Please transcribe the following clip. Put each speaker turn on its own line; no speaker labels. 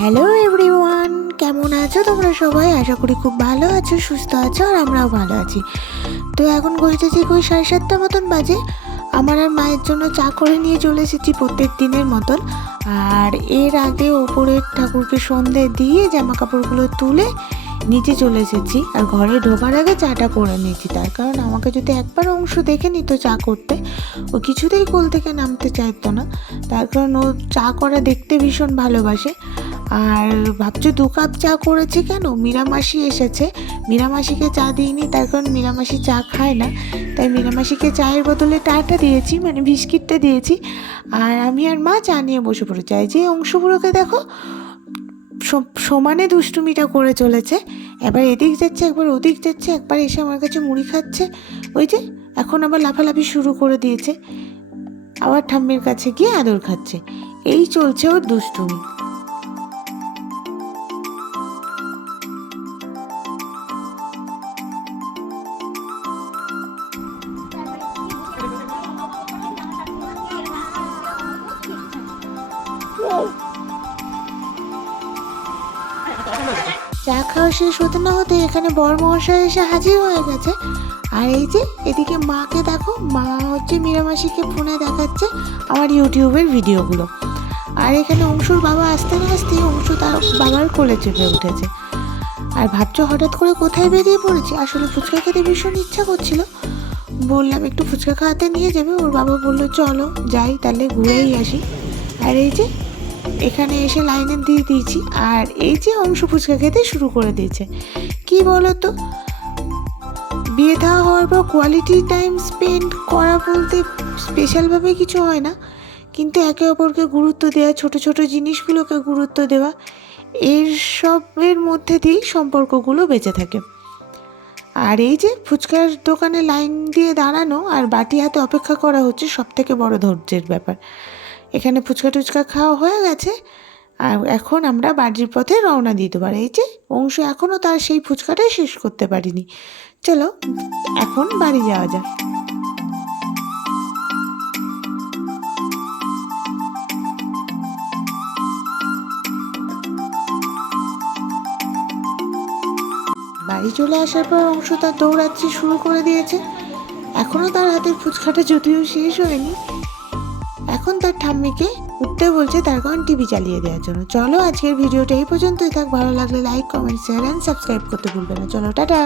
Hello everyone কেমন আছো তোমরা সবাই? আশা করি খুব ভালো আছো, সুস্থ আছো, আর আমরাও ভালো আছি। তো এখন ঠিক ওই সাড়ে সাতটা মতন বাজে। আমার আর মায়ের জন্য চা করে নিয়ে চলে এসেছি প্রত্যেক দিনের মতন। আর এর আগে ওপরের ঠাকুরকে সন্ধে দিয়ে জামা কাপড়গুলো তুলে নিচে চলে এসেছি। আর ঘরে ঢোকার আগে চাটা করে নিয়েছি। তার কারণ আমাকে যদি একবার অংশ দেখে নিত চা করতে, ও কিছুতেই কোল থেকে নামতে চাইতো না। তার কারণ ও চা করা দেখতে ভীষণ ভালোবাসে। আর ভাবছ দু কাপ চা করেছে কেন? মীরামাসি এসেছে। মীরামাসিকে চা দিইনি, তার কারণ মীরামাসি চা খায় না। তাই মীরামাসিকে চায়ের বদলে টাটা দিয়েছি মানে বিস্কিটটা দিয়েছি। আর আমি আর মা চা নিয়ে বসে পড়ে চাই যে অংশগুলোকে দেখো সমানে দুষ্টুমিটা করে চলেছে। এবার এদিক যাচ্ছে, একবার ওদিক যাচ্ছে, একবার এসে আমার কাছে মুড়ি খাচ্ছে। ওই যে, এখন আবার লাফালাফি শুরু করে দিয়েছে। আবার ঠাম্মির কাছে গিয়ে আদর খাচ্ছে। এই চলছে ওর দুষ্টুমি। চা খাওয়া শেষ হতে না হতে এখানে বর মহাশয় এসে হাজির হয়ে গেছে। আর এই যে, এদিকে মাকে দেখো, মা হচ্ছে মীরামাসিকে ফোনে দেখাচ্ছে আমার ইউটিউবের ভিডিওগুলো। আর এখানে অংশুর বাবা আসতে না আসতেই অংশু তার বাবার কোলে চেপে উঠেছে। আর ভাবছ হঠাৎ করে কোথায় বেরিয়ে পড়েছি? আসলে ফুচকা খেতে ভীষণ ইচ্ছা করছিল। বললাম, একটু ফুচকা খাওয়াতে নিয়ে যাবে? ওর বাবা বলল, চলো, যাই, তাহলে ঘুরেই আসি। আর এই যে এখানে এসে লাইনে দিয়ে দিয়েছি আর এই যে অংশ ফুচকা খেতে শুরু করে দিয়েছে। কি বলো তো বিয়ে দেওয়া হওয়ার পর কোয়ালিটি টাইম স্পেন্ড করা বলতে স্পেশালভাবে কিছু হয় না। কিন্তু একে অপরকে গুরুত্ব দেওয়া ছোট ছোট জিনিসগুলোকে গুরুত্ব দেওয়া, এর সবের মধ্যে দিয়েই সম্পর্কগুলো বেঁচে থাকে। আর এই যে ফুচকার দোকানে লাইন দিয়ে দাঁড়ানো আর বাটি হাতে অপেক্ষা করা হচ্ছে সব থেকে বড় ধৈর্যের ব্যাপার। এখানে ফুচকা টুচকা খাওয়া হয়ে গেছে। আর এখন আমরা বাড়ির পথে রওনা দিতে পারি এই যে অংশ এখনও তার সেই ফুচকাটাই শেষ করতে পারিনি। চলো, এখন বাড়ি যাওয়া যাক। বাড়ি চলে আসার পর অংশ তার দৌড়াচ্ছি শুরু করে দিয়েছে। এখনও তার হাতের ফুচকাটা যদিও শেষ হয়নি এখন তার ঠাম্মিকে উঠতে বলছে তার কারণ টিভি চালিয়ে দেওয়ার জন্য। চলো আজকের ভিডিওটা এই পর্যন্তই থাক। ভালো লাগলে like comment share and subscribe করতে ভুলবে না। চলো, টাটা!